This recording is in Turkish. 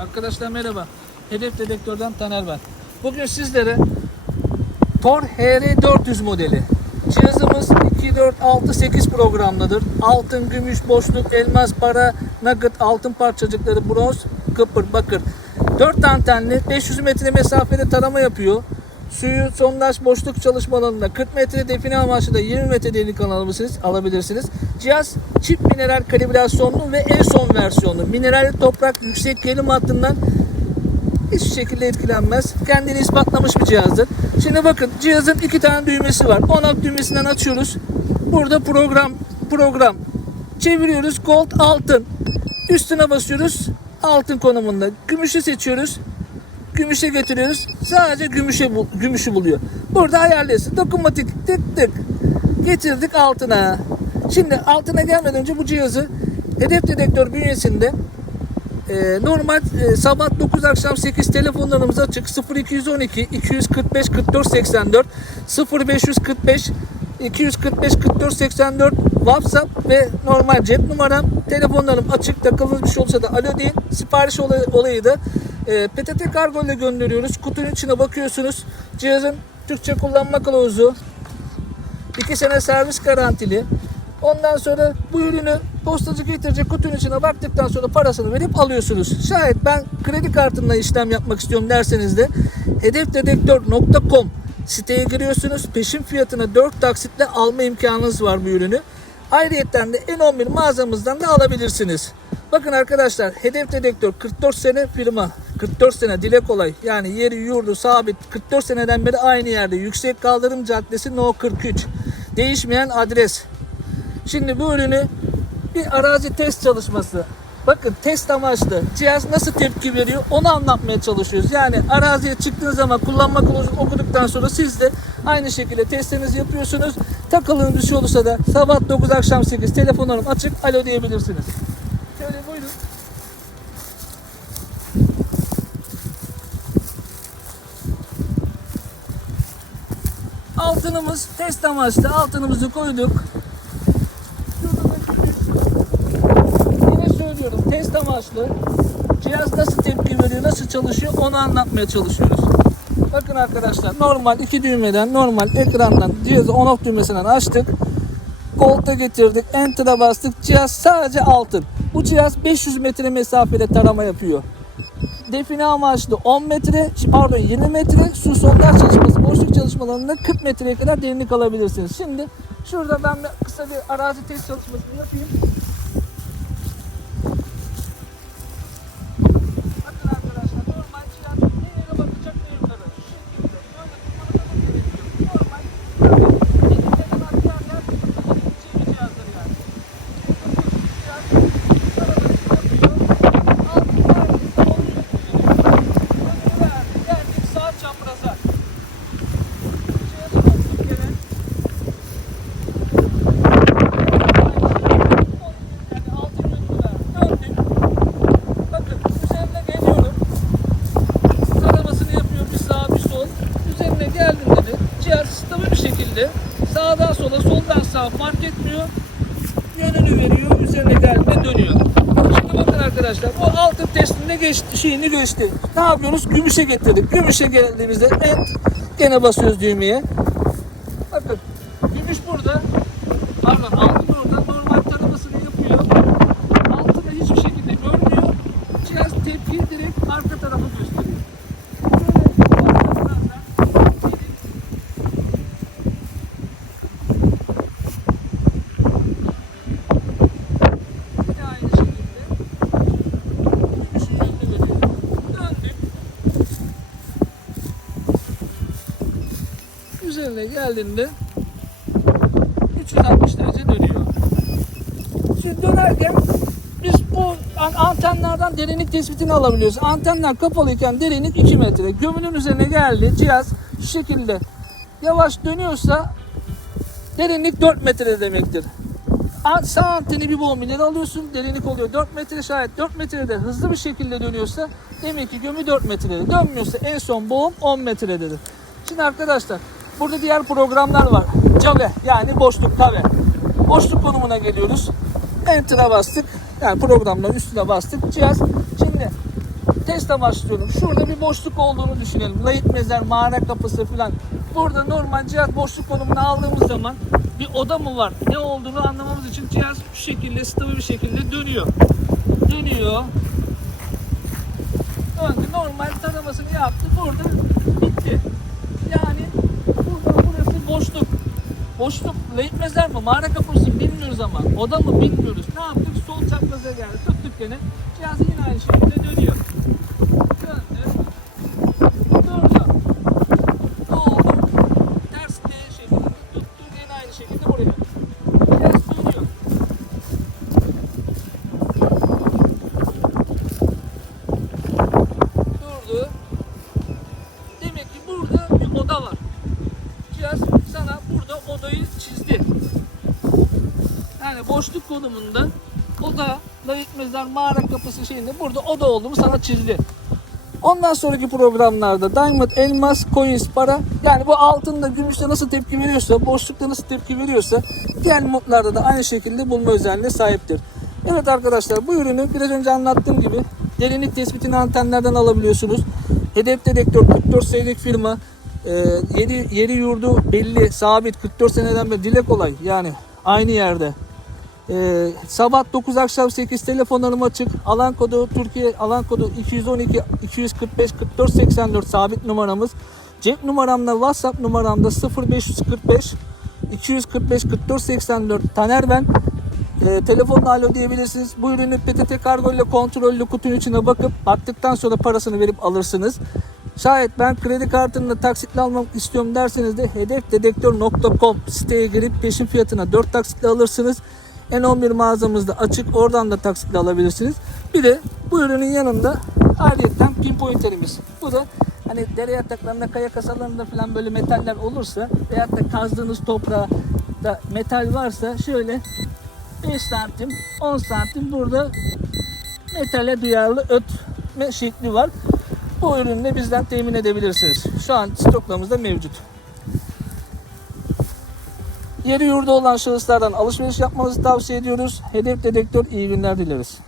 Arkadaşlar merhaba. Hedef Dedektör'den Taner ben. Bugün sizlere Tor HR400 modeli. Cihazımız 2, 4, 6, 8 programlıdır. Altın, gümüş, boşluk, elmas, para, nugget, altın parçacıkları, bronz, kıpır, bakır. 4 antenli 500 metre mesafede tarama yapıyor. Suyu sondaj boşluk çalışma alanında 40 metre define amaçlı da 20 metre derinlik alabilirsiniz. alabilirsiniz. Cihaz çift mineral kalibrasyonlu ve en son versiyonlu. Mineral toprak yüksek gerilim hattından hiçbir şekilde etkilenmez. Kendini ispatlamış bir cihazdır. Şimdi bakın cihazın iki tane düğmesi var. On off düğmesinden açıyoruz. Burada program program çeviriyoruz. Gold altın. Üstüne basıyoruz. Altın konumunda. Gümüşü seçiyoruz. Gümüşe getiriyoruz. Sadece gümüşe bul- gümüşü buluyor. Burada ayarlıyorsun. Dokunmatik tık tık. Getirdik altına. Şimdi altına gelmeden önce bu cihazı hedef dedektör bünyesinde ee, normal e, sabah 9 akşam 8 telefonlarımız açık 0212 245 44 84 0545 245 44 84 WhatsApp ve normal cep numaram telefonlarım açık takılmış bir şey olursa da alo deyin sipariş olay- olayı da e, PTT kargo ile gönderiyoruz kutunun içine bakıyorsunuz cihazın Türkçe kullanma kılavuzu 2 sene servis garantili. Ondan sonra bu ürünü postacı getirecek kutunun içine baktıktan sonra parasını verip alıyorsunuz. Şayet ben kredi kartımla işlem yapmak istiyorum derseniz de hedefdedektör.com siteye giriyorsunuz. Peşin fiyatına 4 taksitle alma imkanınız var bu ürünü. Ayrıyetten de N11 mağazamızdan da alabilirsiniz. Bakın arkadaşlar Hedef Dedektör 44 sene firma. 44 sene dile kolay. Yani yeri yurdu sabit 44 seneden beri aynı yerde. Yüksek Kaldırım Caddesi No 43. Değişmeyen adres. Şimdi bu ürünü bir arazi test çalışması. Bakın test amaçlı. Cihaz nasıl tepki veriyor onu anlatmaya çalışıyoruz. Yani araziye çıktığınız zaman kullanma kılavuzunu okuduktan sonra siz de aynı şekilde testlerinizi yapıyorsunuz. Takıldığınız bir şey olursa da sabah 9 akşam 8 telefonlarım açık alo diyebilirsiniz. Şöyle buyurun. Altınımız test amaçlı altınımızı koyduk. Yine söylüyorum test amaçlı. Cihaz nasıl tepki veriyor, nasıl çalışıyor onu anlatmaya çalışıyoruz. Bakın arkadaşlar normal iki düğmeden normal ekrandan cihazı on off düğmesinden açtık. Gold'a getirdik. Enter'a bastık. Cihaz sadece altın. Bu cihaz 500 metre mesafede tarama yapıyor. Define amaçlı 10 metre, pardon 20 metre su sondaj çalışması, boşluk çalışmalarında 40 metreye kadar derinlik alabilirsiniz. Şimdi şurada ben kısa bir arazi test çalışmasını yapayım. Bakın arkadaşlar normal cihaz ne yere bakacak ne yukarı. Şu şekilde böyle tutmanıza da gerek yok. Normal elimden aktar yer kullanabileceği bir cihazdır yani. Cihaz arabayı yapıyor. Altı neredeyse oluyor. Ömrü verdi. Geldik sağ çapraza. Cihazı bastık yere. Yani altı yönlüler. Döndük. Bakın üzerine geliyorum. Taramasını yapıyor bir sağ bir sol. Üzerine geldim dedi. Cihaz stabil bir şekilde sağdan sola soldan sağa fark etmiyor. Yönünü veriyor. Üzerine geldiğinde dönüyor. Şimdi bakın arkadaşlar o altın testinde geçti, şeyini geçti. Ne yapıyoruz? Gümüşe getirdik. Gümüşe geldiğimizde et gene basıyoruz düğmeye. Bakın gümüş burada. Pardon altın orada. Normal taramasını yapıyor. Altını hiçbir şekilde görmüyor. Cihaz tepkiyi direkt arka tarafa gösteriyor. Şöyle birazdan gelin. Yine aynı şekilde gümüşün yönünü veriyor. Döndük. Üzerine geldiğinde 360 derece dönüyor. Şimdi dönerken biz bu an- antenlerden derinlik tespitini alabiliyoruz. Antenler kapalıyken derinlik 2 metre. Gömünün üzerine geldi cihaz şu şekilde yavaş dönüyorsa derinlik 4 metre demektir. Sağ anteni bir bol ileri alıyorsun derinlik oluyor 4 metre şayet 4 metrede hızlı bir şekilde dönüyorsa demek ki gömü 4 metrede dönmüyorsa en son boğum 10 metrededir. Şimdi arkadaşlar burada diğer programlar var. Cave yani boşluk kave. Boşluk konumuna geliyoruz. Enter'a bastık. Yani programların üstüne bastık. Cihaz şimdi Testle başlıyorum. Şurada bir boşluk olduğunu düşünelim. Layık mezar, mağara kapısı falan. Burada normal cihaz boşluk konumunu aldığımız zaman bir oda mı var? Ne olduğunu anlamamız için cihaz şu şekilde stabil bir şekilde dönüyor. Dönüyor. Döndü. Normal taramasını yaptı. Burada bitti. Boşluk. Boşluk layık mezar mı? Mağara kapısı bilmiyoruz ama. Oda mı bilmiyoruz. Ne yaptık? Sol çapraza geldi. Tuttuk gene. Cihaz yine aynı şekilde dönüyor. Cihaz sana burada odayı çizdi. Yani boşluk konumunda oda, layık mezar, mağara kapısı şeyinde burada oda olduğunu sana çizdi. Ondan sonraki programlarda Diamond, Elmas, Coins, para yani bu altında, gümüşte nasıl tepki veriyorsa, boşlukta nasıl tepki veriyorsa diğer modlarda da aynı şekilde bulma özelliğine sahiptir. Evet arkadaşlar bu ürünü biraz önce anlattığım gibi derinlik tespitini antenlerden alabiliyorsunuz. Hedef dedektör 44 senelik firma e, yeri, yeri yurdu belli sabit 44 seneden beri dile kolay yani aynı yerde ee, sabah 9 akşam 8 telefonlarım açık. Alan kodu Türkiye alan kodu 212 245 44 84 sabit numaramız. Cep numaramda WhatsApp numaramda 0545 245 44 84 Taner ben. Ee, telefonla alo diyebilirsiniz. Bu ürünü PTT kargo ile kontrollü kutunun içine bakıp baktıktan sonra parasını verip alırsınız. Şayet ben kredi kartını taksitle almak istiyorum derseniz de hedefdedektör.com siteye girip peşin fiyatına 4 taksitle alırsınız. N11 mağazamızda açık oradan da taksitle alabilirsiniz. Bir de bu ürünün yanında ayrıca pinpointerimiz. Bu da hani dere yataklarında, kaya kasalarında falan böyle metaller olursa veyahut da kazdığınız toprağa da metal varsa şöyle 5 santim 10 santim burada metale duyarlı ötme şekli var. Bu ürünü de bizden temin edebilirsiniz. Şu an stoklarımızda mevcut. Yeri yurda olan şahıslardan alışveriş yapmanızı tavsiye ediyoruz. Hedef dedektör iyi günler dileriz.